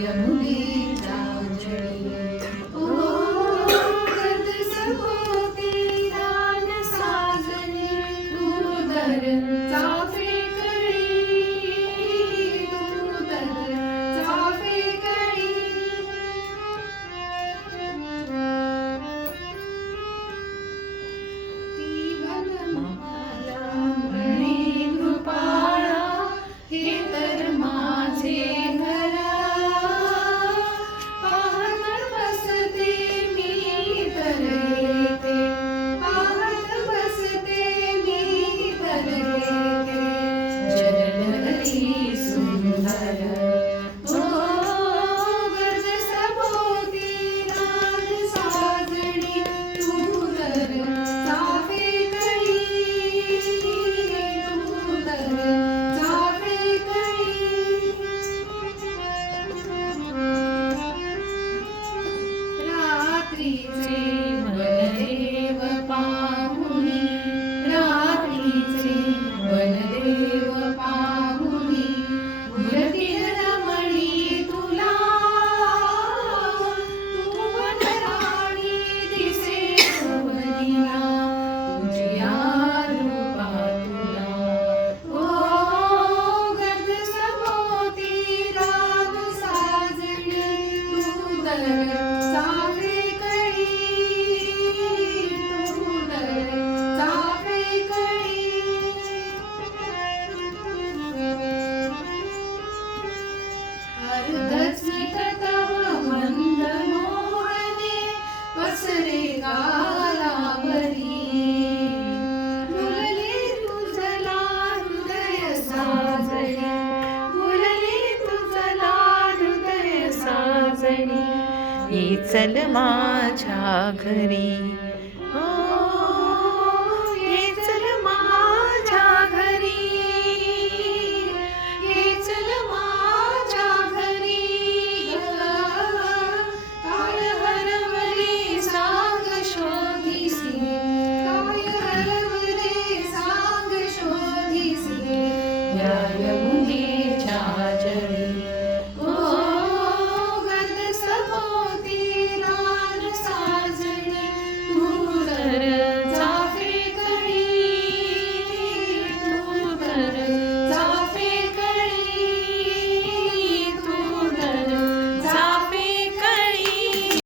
मुलीच्या जडी सभोवती रान साजली तू तर चाफे कळी तू तर चाफे कळी ती वनमाला म्हणे कृपाळा हे तर माझे घर पाहत बसते मी तर येते पाहत बसते मी तर येते जलधरी सुंदर ओ गज सभोवती रान साजणी तू तर चाफे कळी तू तर चाफे कळी रात्रीचे वनदेव पाहुनी रात्रीचे वनदेव पाहुनी उरतील रमणी तुला तू वनराणी दिसे सवनीला तुझ्या रूपा तुला ओ गज सभोवती रान साजली तू तर चाफे कळी तू तर चाफे कळी अर्धस्मित तव मंद मोहने पसरे गालावरी फुलले तुझला हृदय साजणी फुलले तुझला हृदय साजणी ये चल माझ्या घरी